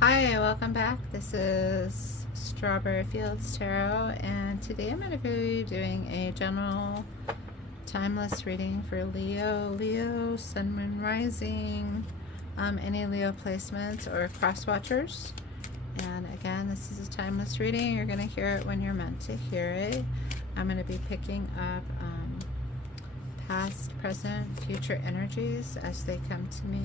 Hi, welcome back. This is Strawberry Fields Tarot, and today I'm going to be doing a general timeless reading for Leo, Sun, Moon, Rising, any Leo placements or cross watchers. And again, this is a timeless reading. You're going to hear it when you're meant to hear it. I'm going to be picking up past, present, future energies as they come to me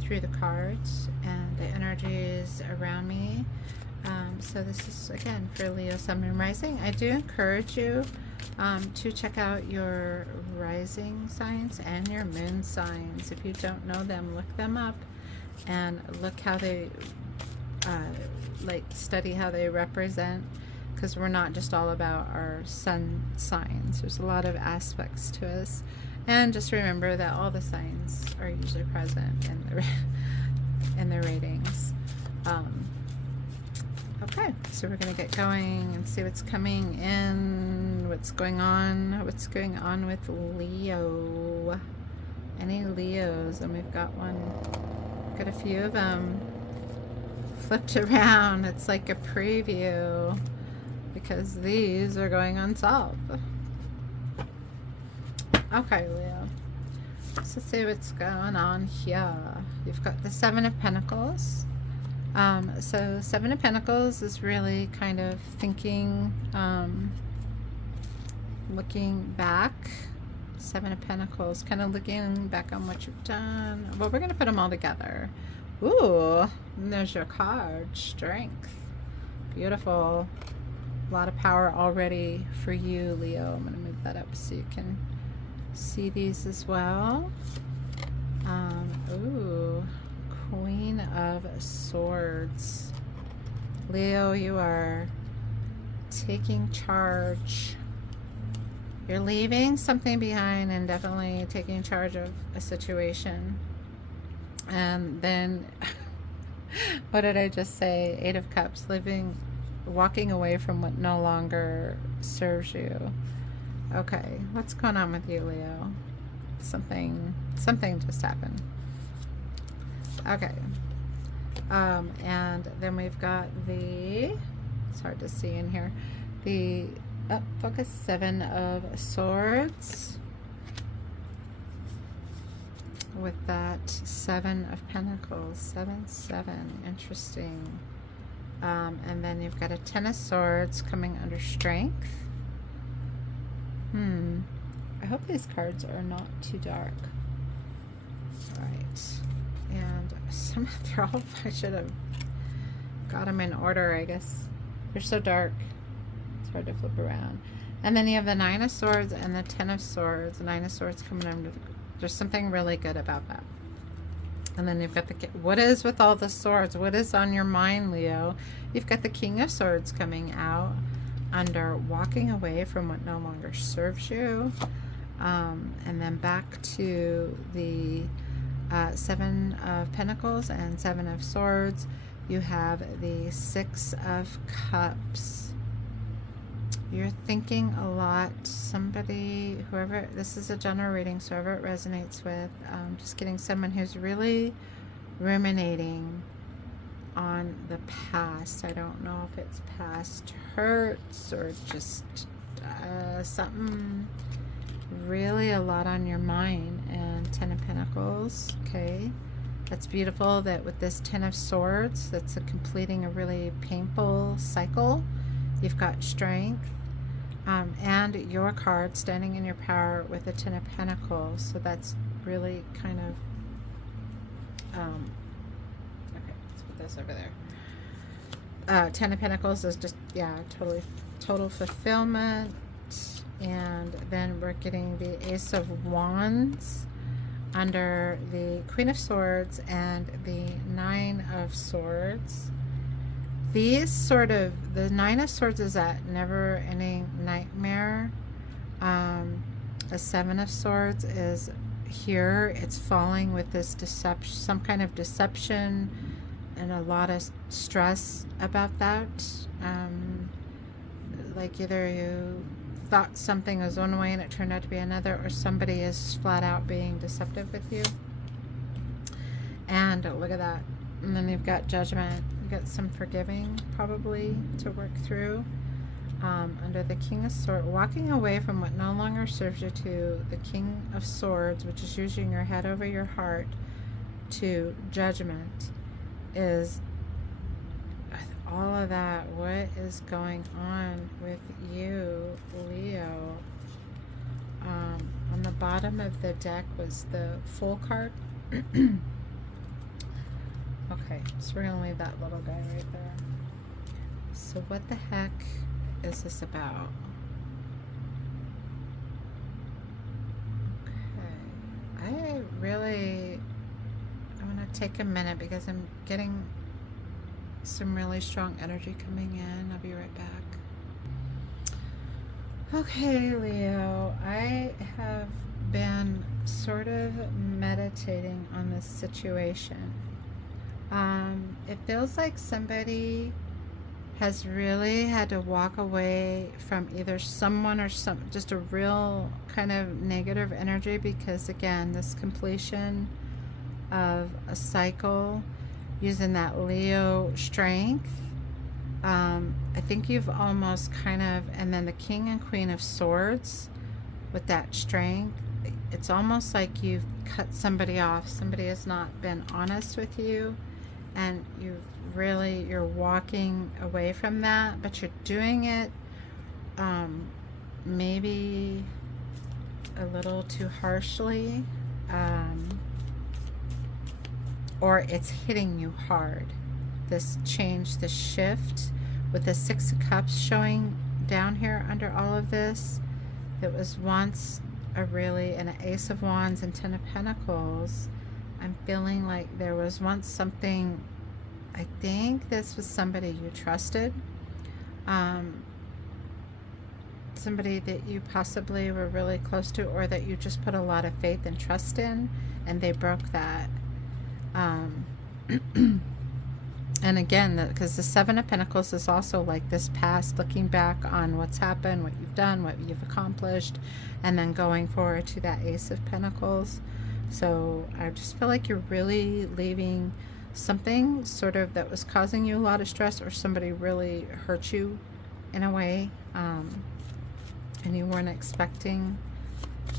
through the cards and the energies around me. So this is again for Leo, Sun, Moon, Rising. I do encourage you to check out your rising signs and your moon signs. If you don't know them, look them up and look how they study how they represent, because we're not just all about our sun signs. There's a lot of aspects to us. And just remember that all the signs are usually present in the readings. Okay, so we're going to get going and see what's coming in, what's going on with Leo. Any Leos? And we've got a few of them flipped around. It's like a preview because these are going unsolved. Okay, Leo. So let's see what's going on here. You've got the Seven of Pentacles. So Seven of Pentacles is really kind of thinking, looking back. Seven of Pentacles, kind of looking back on what you've done. Well, we're going to put them all together. Ooh, and there's your card, Strength. Beautiful. A lot of power already for you, Leo. I'm going to move that up so you can see these as well. Ooh, Queen of Swords. Leo, you are taking charge. You're leaving something behind and definitely taking charge of a situation. And then, what did I just say? Eight of Cups, walking away from what no longer serves you. Okay, what's going on with you, Leo? Something just happened. Okay. And then we've got it's hard to see in here, focus, Seven of Swords with that Seven of Pentacles. 7, interesting. And then you've got a Ten of Swords coming under Strength. I hope these cards are not too dark. Right. And I should have got them in order, I guess. They're so dark. It's hard to flip around. And then you have the Nine of Swords and the Ten of Swords. The Nine of Swords coming under there's something really good about that. And then you've got what is with all the swords? What is on your mind, Leo? You've got the King of Swords coming out under walking away from what no longer serves you. And then back to the Seven of Pentacles and Seven of Swords. You have the Six of Cups. You're thinking a lot. Whoever, this is a general reading, so whoever it resonates with, just getting someone who's really ruminating on the past. I don't know if it's past hurts or just something really a lot on your mind. And Ten of Pentacles. Okay, that's beautiful that with this Ten of Swords, that's completing a really painful cycle. You've got Strength, and your card standing in your power with the Ten of Pentacles. So that's really kind of okay, let's put this over there. Ten of Pentacles is just, yeah, total fulfillment. And then we're getting the Ace of Wands under the Queen of Swords and the Nine of Swords. The Nine of Swords is that never-ending nightmare. The Seven of Swords is here. It's falling with this deception, some kind of deception, and a lot of stress about that. Like either you thought something was one way and it turned out to be another, or somebody is flat out being deceptive with you. And look at that. And then you've got Judgment. You've got some forgiving probably to work through. Under the King of Swords, walking away from what no longer serves you, to the King of Swords, which is using your head over your heart, to Judgment, is all of that. What is going on with you, Leo? On the bottom of the deck was the Fool card. Okay, so we're gonna leave that little guy right there. So what the heck is this about? Okay, I want to take a minute because I'm getting some really strong energy coming in. I'll be right back. Okay, Leo, I have been sort of meditating on this situation. It feels like somebody has really had to walk away from either someone or just a real kind of negative energy, because again, this completion of a cycle using that Leo strength, I think you've almost kind of, and then the King and Queen of Swords with that strength, it's almost like you've cut somebody off. Somebody has not been honest with you, and you're walking away from that, but you're doing it maybe a little too harshly, or it's hitting you hard. This change, this shift with the Six of Cups showing down here under all of this. It was once an Ace of Wands and Ten of Pentacles. I'm feeling like there was once something, I think this was somebody you trusted, somebody that you possibly were really close to, or that you just put a lot of faith and trust in, and they broke that. And again, because the Seven of Pentacles is also like this past, looking back on what's happened, what you've done, what you've accomplished, and then going forward to that Ace of Pentacles. So I just feel like you're really leaving something sort of that was causing you a lot of stress, or somebody really hurt you in a way, and you weren't expecting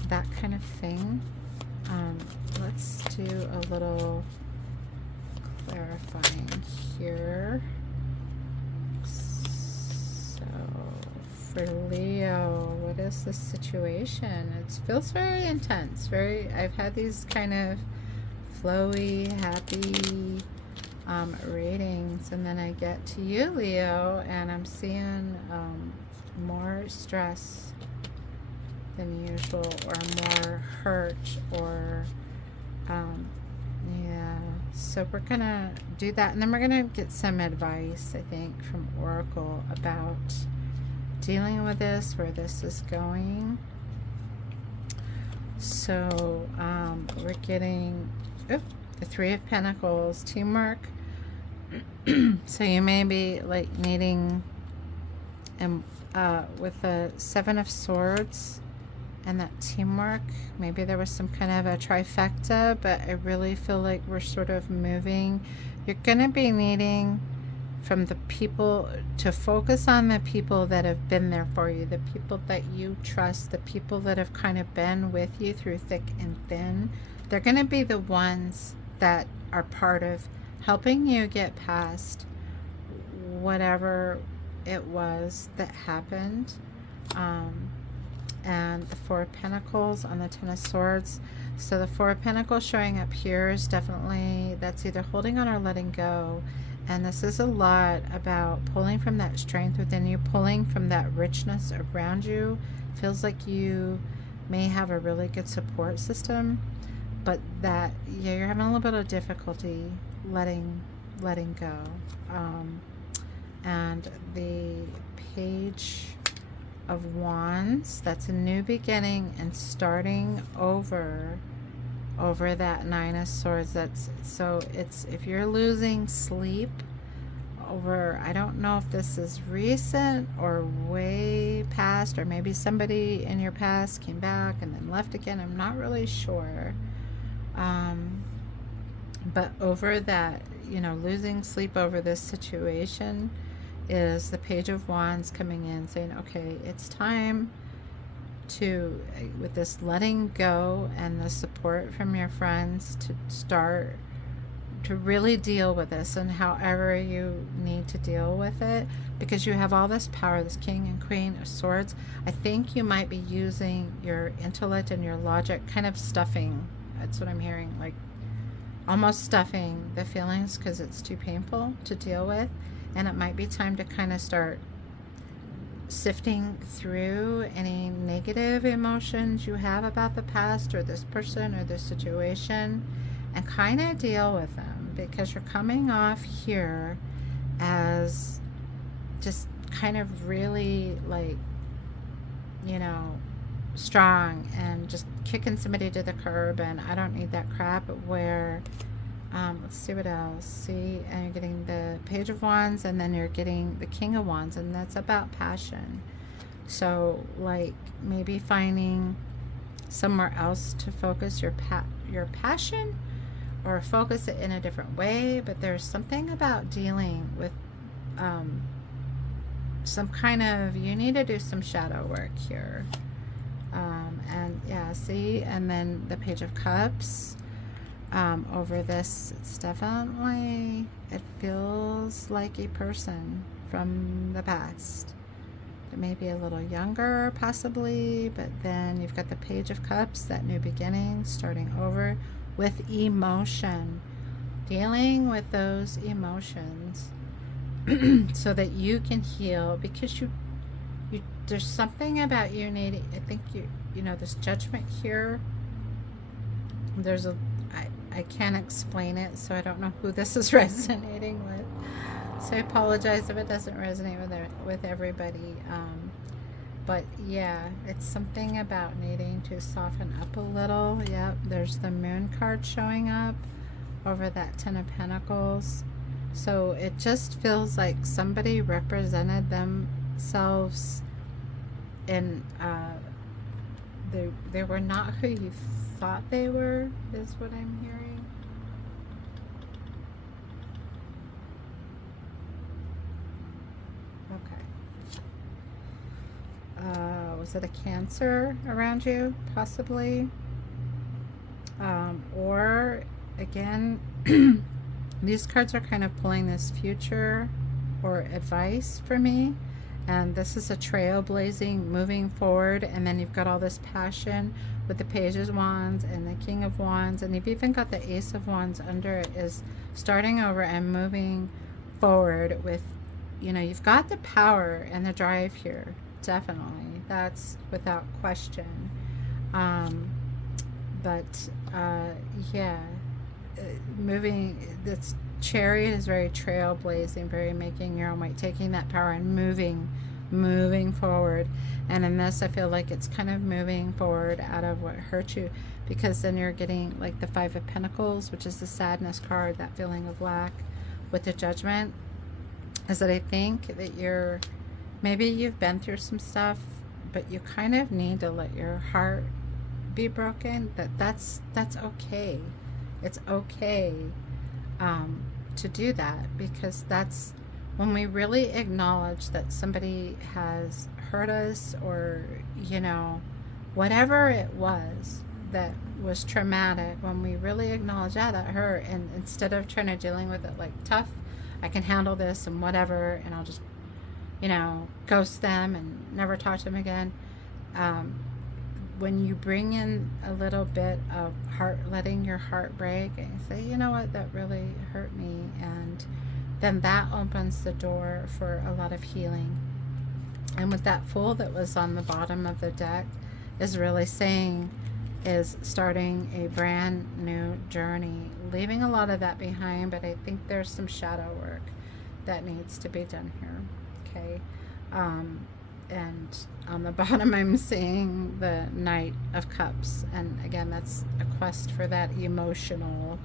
that kind of thing. Let's do a little clarifying here. So for Leo, what is the situation? It feels very intense. I've had these kind of flowy, happy readings, and then I get to you, Leo, and I'm seeing more stress than usual, or more hurt, or yeah. So we're gonna do that, and then we're gonna get some advice, I think, from Oracle about dealing with this, where this is going. So we're getting the Three of Pentacles, teamwork. So you may be like needing, and with the Seven of Swords and that teamwork, maybe there was some kind of a trifecta, but I really feel like we're sort of moving. You're going to be needing from the people to focus on the people that have been there for you, the people that you trust, the people that have kind of been with you through thick and thin. They're going to be the ones that are part of helping you get past whatever it was that happened. And the Four of Pentacles on the Ten of Swords. So the Four of Pentacles showing up here is definitely, that's either holding on or letting go. And this is a lot about pulling from that strength within you, pulling from that richness around you. Feels like you may have a really good support system, but that, yeah, you're having a little bit of difficulty letting go. And the Page of Wands, that's a new beginning and starting over that Nine of Swords. That's, so it's, if you're losing sleep over, I don't know if this is recent or way past, or maybe somebody in your past came back and then left again, I'm not really sure, but over that, you know, losing sleep over this situation is the Page of Wands coming in saying, okay, it's time to, with this letting go and the support from your friends, to start to really deal with this, and however you need to deal with it, because you have all this power, this King and Queen of Swords. I think you might be using your intellect and your logic, kind of stuffing, that's what I'm hearing, like almost stuffing the feelings because it's too painful to deal with. And it might be time to kind of start sifting through any negative emotions you have about the past or this person or this situation, and kind of deal with them, because you're coming off here as just kind of really, like, you know, strong and just kicking somebody to the curb, and I don't need that crap. Where let's see what else. See, and you're getting the Page of Wands, and then you're getting the King of Wands, and that's about passion. So, like, maybe finding somewhere else to focus your passion, or focus it in a different way. But there's something about dealing with some kind of, you need to do some shadow work here. And yeah, see, and then the Page of Cups. Over this, it's definitely, it feels like a person from the past. It may be a little younger, possibly, but then you've got the Page of Cups, that new beginning, starting over with emotion, dealing with those emotions so that you can heal, because you there's something about you needing, I think you know, this Judgment here. There's a, I can't explain it, so I don't know who this is resonating with. So I apologize if it doesn't resonate with everybody. But yeah, it's something about needing to soften up a little. Yep, there's the Moon card showing up over that Ten of Pentacles. So it just feels like somebody represented themselves in, they were not who you thought they were, is what I'm hearing. Okay. Was it a Cancer around you, possibly? Or, again, these cards are kind of pulling this future or advice for me. And this is a trailblazing, moving forward. And then you've got all this passion with the Page of Wands and the King of Wands. And you've even got the Ace of Wands under it, is starting over and moving forward with, you know, you've got the power and the drive here. Definitely. That's without question. Yeah. Moving, this Chariot is very trailblazing, very making your own way, taking that power and moving forward. And in this, I feel like it's kind of moving forward out of what hurt you, because then you're getting like the Five of Pentacles, which is the sadness card, that feeling of lack with the Judgment. Is that I think that maybe you've been through some stuff, but you kind of need to let your heart be broken. That's okay. It's okay to do that, because that's when we really acknowledge that somebody has hurt us, or, you know, whatever it was that was traumatic, when we really acknowledge, that hurt, and instead of trying to dealing with it like, tough, I can handle this and whatever, and I'll just, you know, ghost them and never talk to them again. When you bring in a little bit of letting your heart break, and you say, you know what, that really hurt me, and then that opens the door for a lot of healing. And with that Fool that was on the bottom of the deck, is really saying, is starting a brand new journey, leaving a lot of that behind. But I think there's some shadow work that needs to be done here. Okay. And on the bottom, I'm seeing the Knight of Cups. And again, that's a quest for that emotional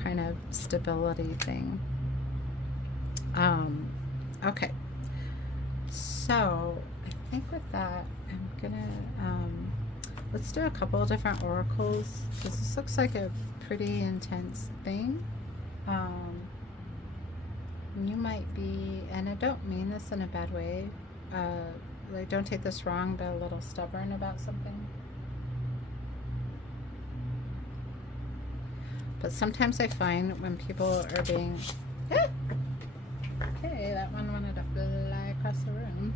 kind of stability thing. Okay. So I think with that, I'm gonna, let's do a couple of different oracles, because this looks like a pretty intense thing. You might be, and I don't mean this in a bad way, like don't take this wrong, but a little stubborn about something. But sometimes I find when people are being, okay, that one wanted to fly across the room.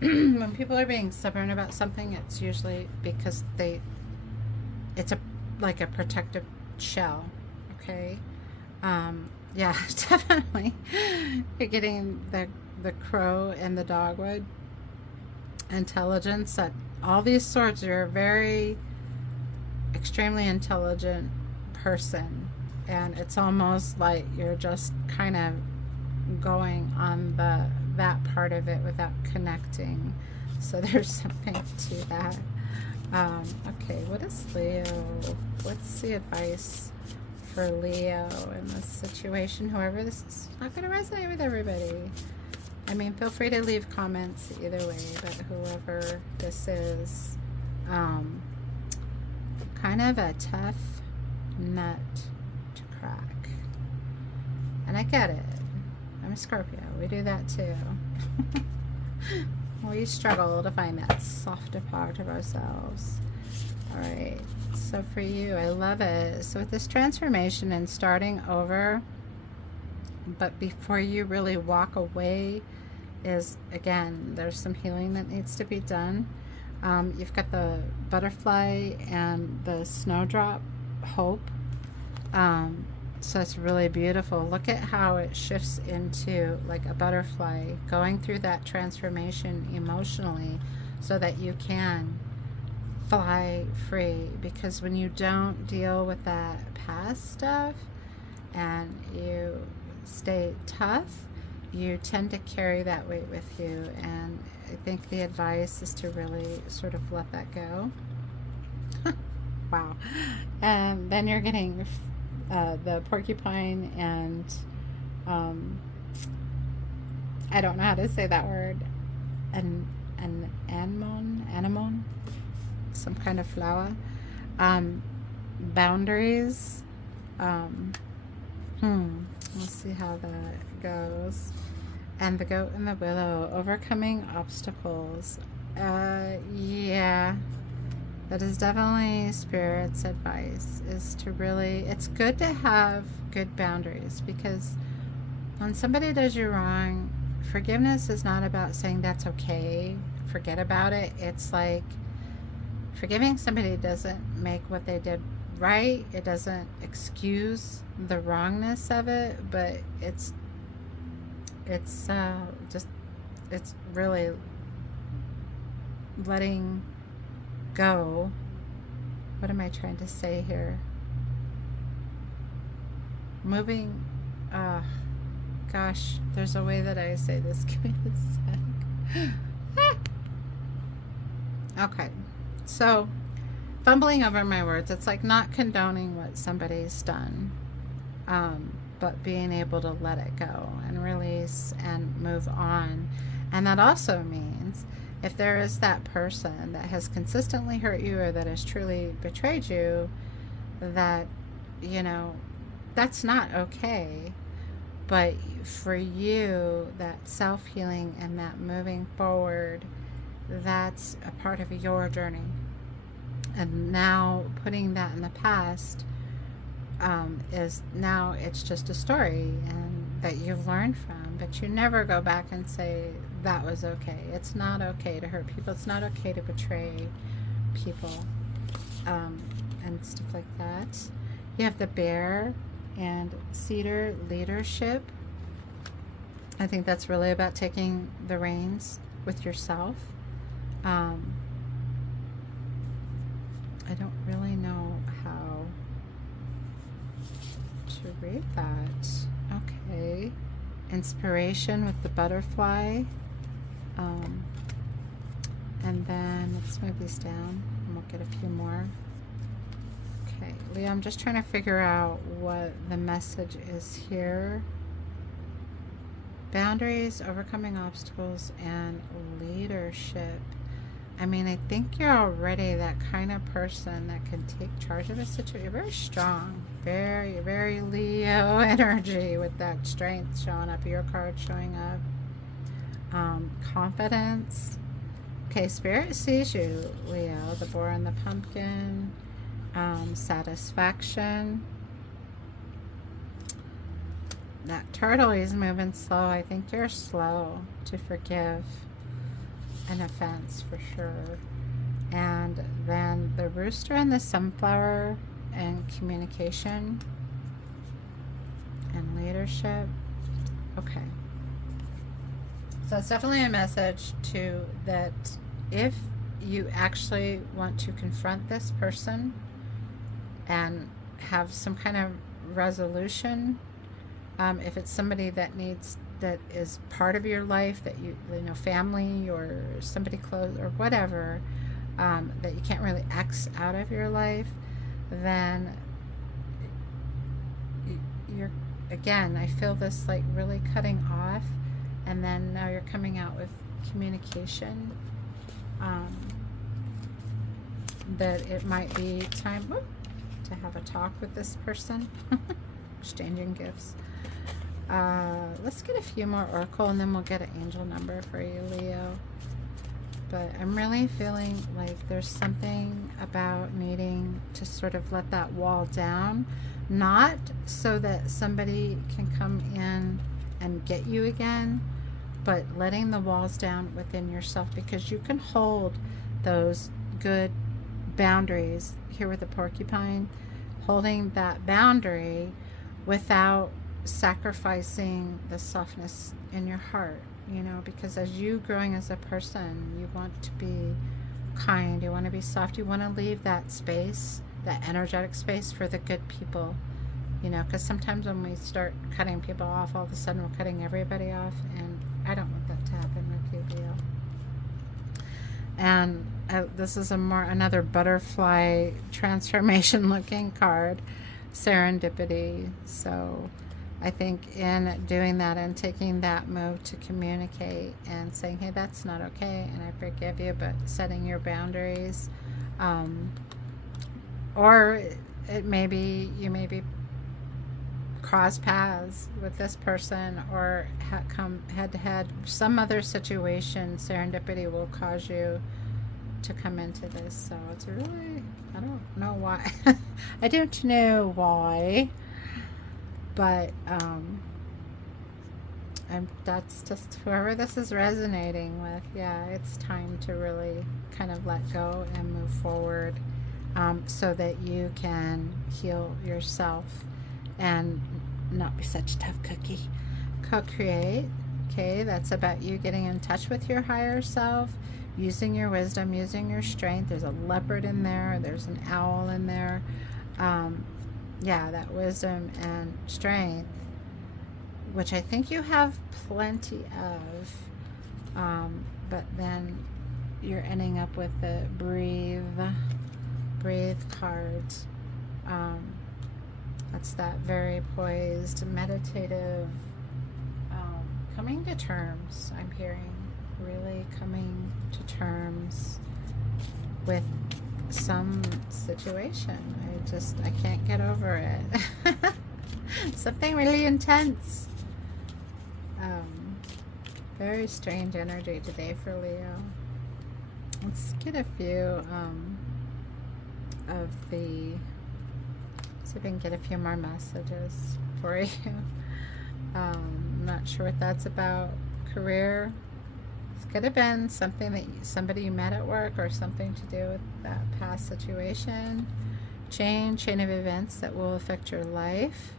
When people are being stubborn about something, it's usually because it's like a protective shell. Okay. Yeah, definitely. You're getting the crow and the dogwood intelligence. That all these swords, you're a very extremely intelligent person, and it's almost like you're just kind of going on that part of it without connecting. So there's something to that. Okay, what is Leo? What's the advice for Leo in this situation? Whoever this is not going to resonate with everybody. I mean, feel free to leave comments either way, but whoever this is, kind of a tough nut to crack. And I get it. I'm a Scorpio. We do that too. We struggle to find that softer part of ourselves. Alright, so for you, I love it. So with this transformation and starting over, but before you really walk away is, again, there's some healing that needs to be done. You've got the butterfly and the snowdrop hope. So it's really beautiful. Look at how it shifts into like a butterfly, going through that transformation emotionally so that you can fly free. Because when you don't deal with that past stuff and you stay tough, you tend to carry that weight with you. And I think the advice is to really sort of let that go. Wow. And then you're getting the porcupine and I don't know how to say that word, an anemone, some kind of flower. Boundaries. We'll see how that goes. And the goat and the willow, overcoming obstacles. Yeah, that is definitely Spirit's advice, is to really, it's good to have good boundaries, because when somebody does you wrong, forgiveness is not about saying that's okay, forget about it. It's like forgiving somebody doesn't make what they did right. It doesn't excuse the wrongness of it, but it's really letting go. What am I trying to say here? Moving, gosh, there's a way that I say this. Give me a sec. Okay, so fumbling over my words, it's like not condoning what somebody's done, but being able to let it go and release and move on. And that also means if there is that person that has consistently hurt you or that has truly betrayed you, that, you know, that's not okay. But for you, that self-healing and that moving forward, that's a part of your journey. And now putting that in the past is now it's just a story and that you've learned from, but you never go back and say that was okay. It's not okay to hurt people. It's not okay to betray people, and stuff like that. You have the bear and cedar leadership. I think that's really about taking the reins with yourself. I don't really know how to read that. Okay. Inspiration with the butterfly. And then let's move these down and we'll get a few more. Okay, Leo, I'm just trying to figure out what the message is here. Boundaries, overcoming obstacles, and leadership. I mean, I think you're already that kind of person that can take charge of a situation. You're very strong. Very, very Leo energy with that strength showing up, your card showing up. Confidence. Okay, Spirit sees you, Leo. The boar and the pumpkin. Satisfaction. That turtle is moving slow. I think you're slow to forgive an offense for sure. And then the rooster and the sunflower and communication and leadership. Okay. So it's definitely a message to that if you actually want to confront this person and have some kind of resolution, if it's somebody that is part of your life, that you know, family or somebody close or whatever, that you can't really X out of your life, then you're, again, I feel this like really cutting off, and then now you're coming out with communication, that it might be time to have a talk with this person. Exchanging gifts. Let's get a few more oracle and then we'll get an angel number for you, Leo. But I'm really feeling like there's something about needing to sort of let that wall down, not so that somebody can come in and get you again, but letting the walls down within yourself, because you can hold those good boundaries here with the porcupine, holding that boundary without sacrificing the softness in your heart, you know, because as you growing as a person, you want to be kind, you want to be soft, you want to leave that space, that energetic space for the good people, you know, because sometimes when we start cutting people off, all of a sudden we're cutting everybody off, and I don't want that to happen with you, Leo. And this is another butterfly transformation looking card, serendipity. So I think in doing that and taking that move to communicate and saying, hey, that's not okay and I forgive you, but setting your boundaries, or it may be you may be cross paths with this person or come head to head, some other situation, serendipity will cause you to come into this. So it's really, I don't know why. I don't know why, but that's just whoever this is resonating with. Yeah, it's time to really kind of let go and move forward, so that you can heal yourself and not be such a tough cookie. Co-create. Okay, that's about you getting in touch with your higher self, using your wisdom, using your strength. There's a leopard in there, there's an owl in there. Yeah, that wisdom and strength, which I think you have plenty of, but then you're ending up with the breathe cards. That's that very poised, meditative, coming to terms, I'm hearing, really coming to terms with some situation. I can't get over it. Something really intense. Very strange energy today for Leo. Let's get a few of the, see if we can get a few more messages for you. I'm not sure what that's about. Career. This could have been something that somebody you met at work, or something to do with that past situation. Chain of events that will affect your life.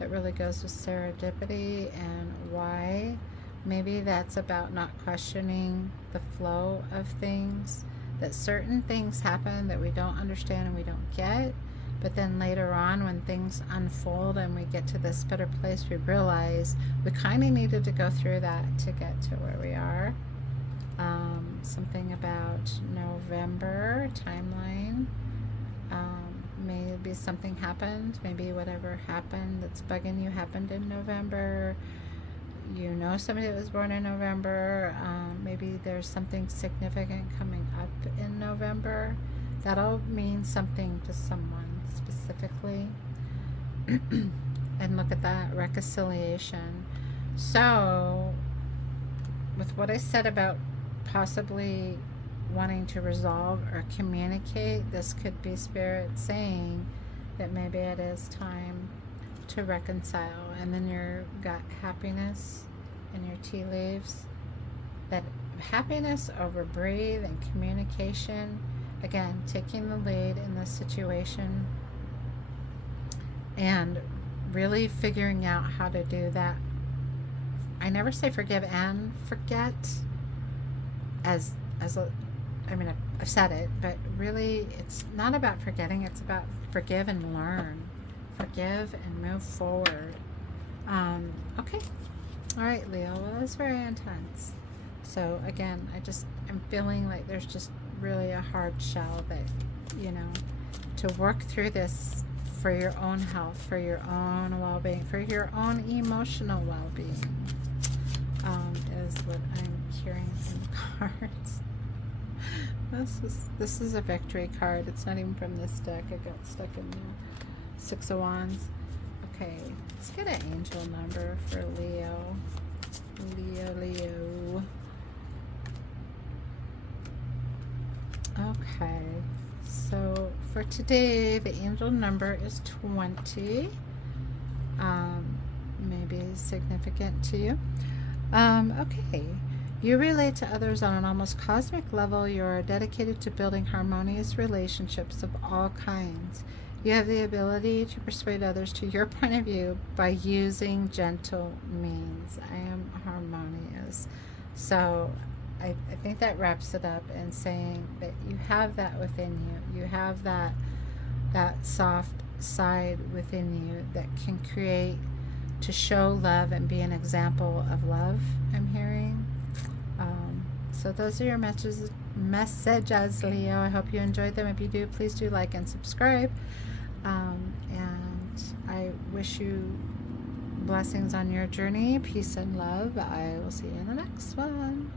That really goes with serendipity and why. Maybe that's about not questioning the flow of things. That certain things happen that we don't understand and we don't get. But then later on, when things unfold and we get to this better place, we realize we kind of needed to go through that to get to where we are. Something about November timeline. Maybe something happened. Maybe whatever happened that's bugging you happened in November. You know somebody that was born in November. Maybe there's something significant coming up in November. That'll mean something to someone specifically. and look at that reconciliation. So, with what I said about possibly wanting to resolve or communicate, this could be Spirit saying that maybe it is time to reconcile. And then your gut happiness and your tea leaves, that happiness over breathe and communication, again taking the lead in this situation and really figuring out how to do that. I never say forgive and forget as I mean, I've said it, but really it's not about forgetting, it's about forgive and learn. Forgive and move forward. Okay. All right, Leo. Well, that's very intense. So again, I'm feeling like there's just really a hard shell that, to work through this for your own health, for your own well-being, for your own emotional well-being, is what I'm hearing from the cards. This is a victory card. It's not even from this deck. I got stuck in the Six of Wands. Okay, let's get an angel number for Leo. Leo. Okay, so for today, the angel number is 20. Maybe significant to you. Okay. You relate to others on an almost cosmic level. You are dedicated to building harmonious relationships of all kinds. You have the ability to persuade others to your point of view by using gentle means. I am harmonious. So I think that wraps it up in saying that you have that within you. You have that soft side within you that can create, to show love and be an example of love, I'm hearing. So those are your messages, Leo. I hope you enjoyed them. If you do, please do like and subscribe. And I wish you blessings on your journey, peace and love. I will see you in the next one.